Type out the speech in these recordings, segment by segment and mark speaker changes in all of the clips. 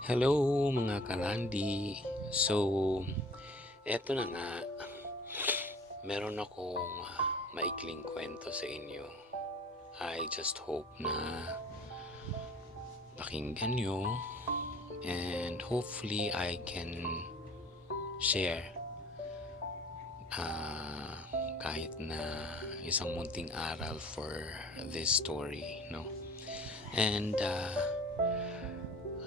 Speaker 1: Hello mga kalandi. So, eto na nga. Meron akong ah, maikling kwento sa inyo. I just hope na pakinggan nyo and hopefully I can share ah, kahit na isang munting aral for this story, no? And uh,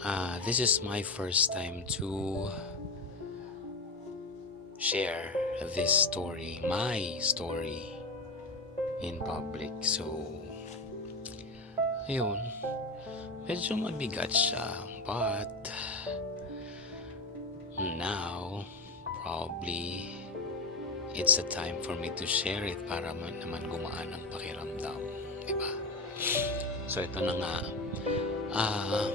Speaker 1: uh, this is my first time to share this story, my story, in public. So, ayun, medyo mabigat siya. But, now, probably, it's a time for me to share it para man, naman gumaan ang pakiramdam. Diba? So, ito na nga. Ah,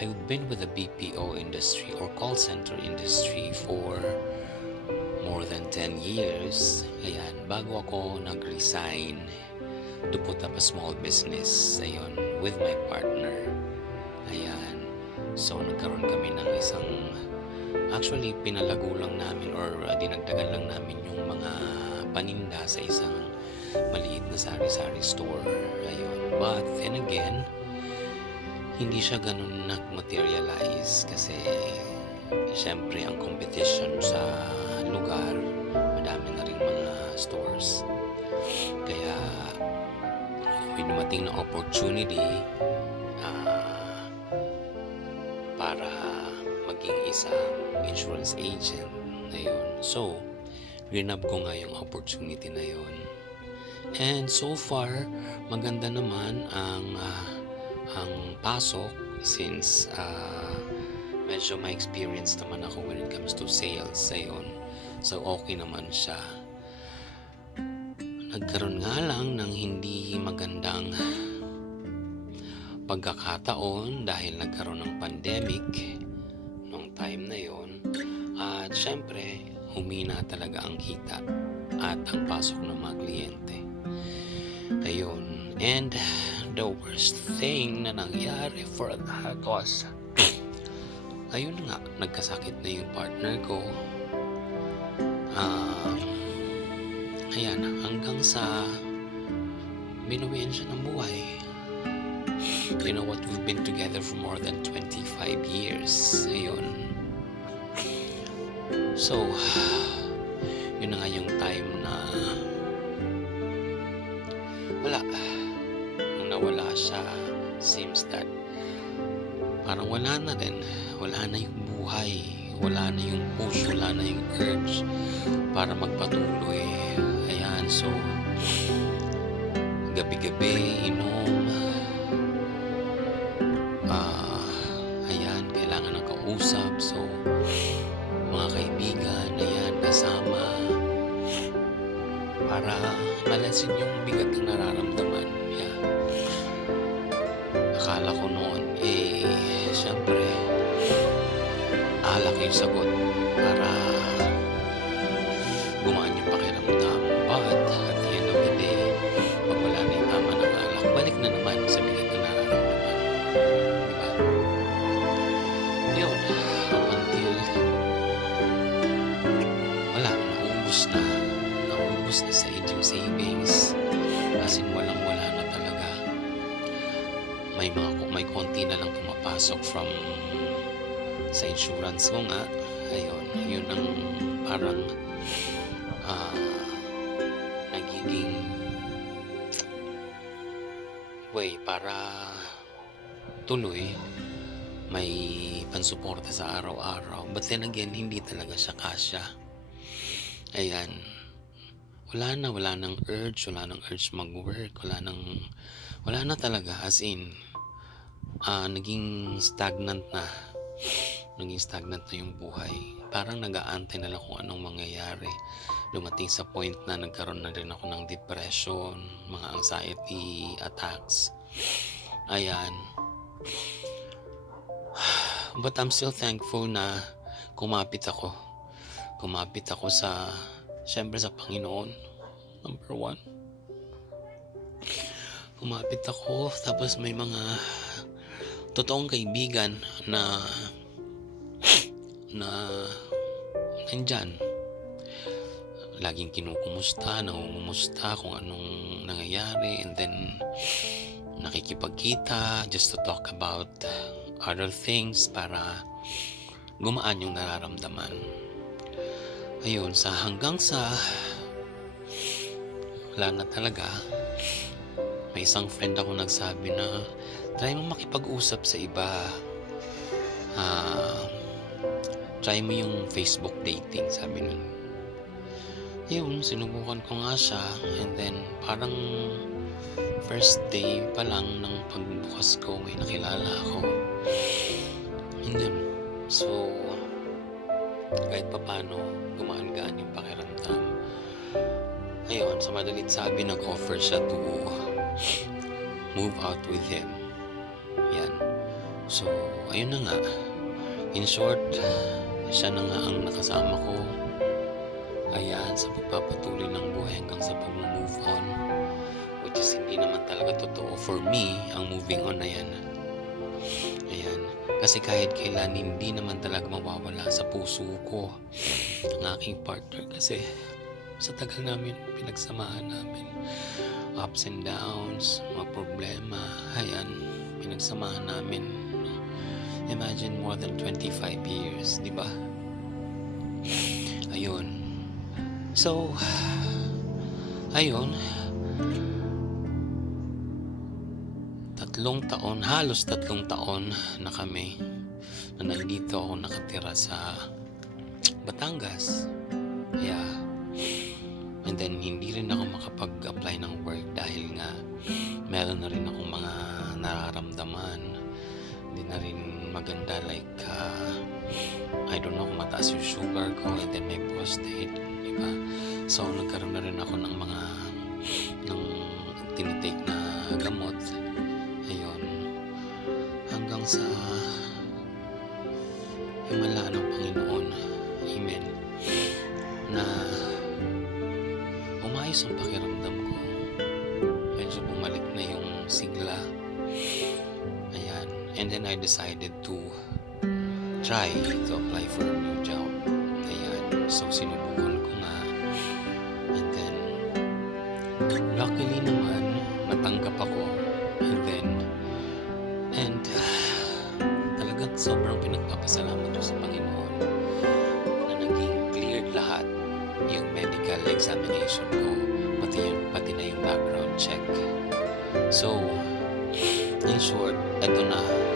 Speaker 1: I've been with the BPO industry or call center industry for more than 10 years. Ayan, bago ako nag-resign to put up a small business, ayun, with my partner. Ayan. So, nagkaroon kami ng isang, actually, pinalago lang namin or uh, dinagdagan lang namin yung mga paninda sa isang maliit na sari-sari store. Ayun. But then again, hindi siya ganun nag-materialize kasi syempre ang competition sa lugar, madami na rin mga stores. Kaya may dumating na opportunity ah, para maging isang insurance agent. Ayun. So, rinab ko nga yung opportunity na yun. And so far, maganda naman ang ah, ang pasok since ah, medyo may experience naman ako when it comes to sales. Ayun. So, okay naman siya. Nagkaroon nga lang ng hindi magandang pagkakataon dahil nagkaroon ng pandemic nung time na yon. At syempre, humina talaga ang kita at ang pasok ng mga kliyente. Ayun. And the worst thing na nangyari for that was ayun nga, nagkasakit na yung partner ko. Ah, ayan, hanggang sa binuwian siya ng buhay. You know what, we've been together for more than 25 years. Ayun. So, yun na nga yung time Siya, seems that parang wala na din. Wala na yung buhay. Wala na yung push. Wala na yung urge para magpatuloy. Ayan, so gabi-gabi, yung sagot para gumaan yung pakiramdam. But, at the end of the day, pag wala na yung tama ng alak, balik na naman sa bigat ng nararamdaman. Diba? Yun, up until wala, naubos na. Naubos na sa yung savings. As in, walang wala na talaga. May mga may konti na lang pumapasok from sa insurance ko nga. Ayun, yun ang parang ah, nagiging way para tuloy may pansuporta sa araw-araw. But then again, hindi talaga siya kasya. Ayan. Wala na, wala nang urge, wala nang urge mag-work, wala nang, wala na talaga. As in, ah, naging stagnant na. Naging stagnant na yung buhay. Parang nag-aantay na lang kung anong mangyayari. Dumating sa point na nagkaroon na rin ako ng depression, mga anxiety attacks. Ayan. But I'm still thankful na kumapit ako. Kumapit ako sa, syempre sa Panginoon. Number one. Kumapit ako, tapos may mga totoong kaibigan na na nandyan. Laging kinukumusta, nangungumusta kung anong nangyayari and then nakikipagkita just to talk about other things para gumaan yung nararamdaman. Ayun, sa hanggang sa wala na talaga, may isang friend ako nagsabi na try mo makipag-usap sa iba. Ah, try mo yung Facebook dating, sabi nun. Yun, sinubukan ko nga siya and then parang first day pa lang ng pagbukas ko may nakilala ako. And yun, so kahit pa paano gumaan-gaan yung pakiramdam. Ayun, sa madalit sabi nag-offer siya to move out with him. Yan. So, ayun na nga. In short, siya na nga ang nakasama ko. Ayan, sa pagpapatuloy ng buhay hanggang sa pag-move on. Which is hindi naman talaga totoo. For me, ang moving on na yan. Ayan. Kasi kahit kailan, hindi naman talaga mawawala sa puso ko ang aking partner. Kasi sa tagal namin, pinagsamahan namin. Ups and downs, mga problema. Ayan, pinagsamahan namin. Imagine more than 25 years, di ba? Ayun. So, ayun. Tatlong taon, halos tatlong taon na kami na nandito ako nakatira sa Batangas. Yeah. And then, hindi rin ako makapag-apply ng work like, uh, I don't know kung mataas yung sugar ko and then may prostate, di ba? So, nagkaroon na rin ako ng mga ng tinitake na gamot. Ayun. Hanggang sa himala ng Panginoon. Amen. Na umayos ang pakiramdam ko. Medyo bumalik na yung sigla. Ayan. And then I decided to try to apply for a new job. Ayan. So, sinubukan ko nga. And then, luckily naman, natanggap ako. And then, and talagang sobrang pinagpapasalamat ko sa Panginoon na naging cleared lahat yung medical examination ko, pati, yung, pati na yung background check. So, in short, eto na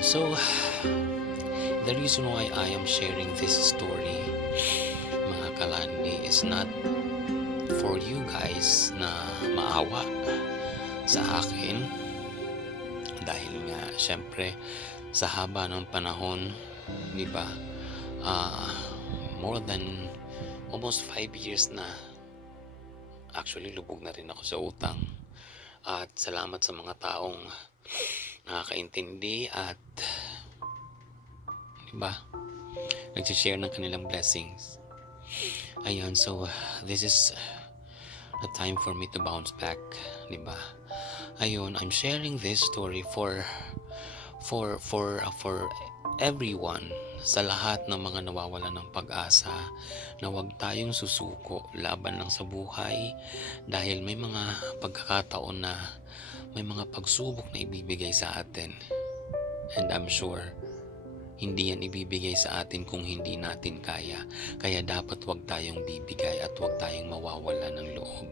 Speaker 1: so the reason why I am sharing this story mga kalandi is not for you guys na maawa sa akin. Dahil nga syempre sa haba ng panahon di ba ah, more than almost 5 years na actually lubog na rin ako sa utang. At salamat sa mga taong nakakaintindi at di ba? Nagsishare ng kanilang blessings. Ayun so this is a time for me to bounce back di ba? Ayun i'm sharing this story for for for for everyone sa lahat ng mga nawawalan ng pag-asa na huwag tayong susuko laban lang sa buhay dahil may mga pagkakataon na may mga pagsubok na ibibigay sa atin and I'm sure hindi yan ibibigay sa atin kung hindi natin kaya kaya dapat huwag tayong bibigay at huwag tayong mawawala ng loob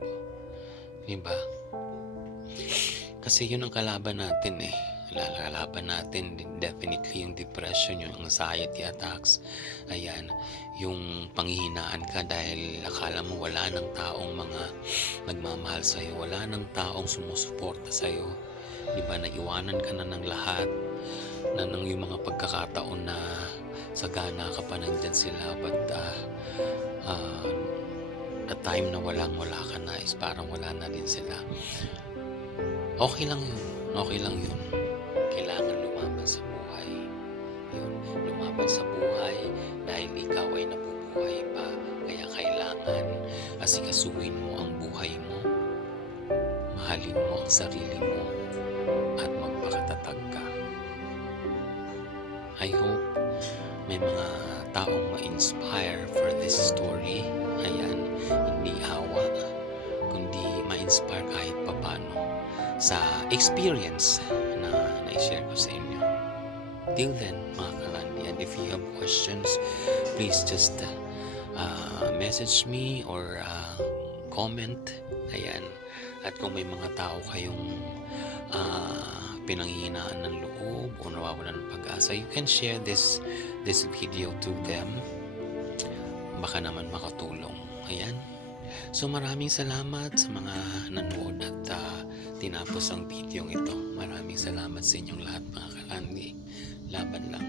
Speaker 1: di ba? Kasi yun ang kalaban natin eh. Lalaban natin definitely yung depression, yung anxiety attacks. Ayan, yung panghihinaan ka dahil akala mo wala ng taong mga nagmamahal sa'yo. Wala ng taong sumusuporta sa'yo. Di ba, naiwanan ka na ng lahat na ng yung mga pagkakataon na sagana ka pa nandyan sila but uh, uh, a time na walang wala ka na is parang wala na din sila okay lang yun okay lang yun lumaban sa buhay dahil ikaw ay nabubuhay pa kaya kailangan asikasuhin mo ang buhay mo mahalin mo ang sarili mo at magpakatatag ka I hope may mga taong ma-inspire for this story. Ayan, hindi awa, kundi ma-inspire kahit papano sa experience na na-share ko sa inyo. Till then, mga and if you have questions, please just uh, message me or uh, comment. Ayan. At kung may mga tao kayong uh, pinanghihinaan ng loob o nawawalan ng pag-asa, you can share this this video to them. Baka naman makatulong. Ayan. So maraming salamat sa mga nanood at ah, tinapos ang video ito. Maraming salamat sa inyong lahat mga kalandi. Laban lang.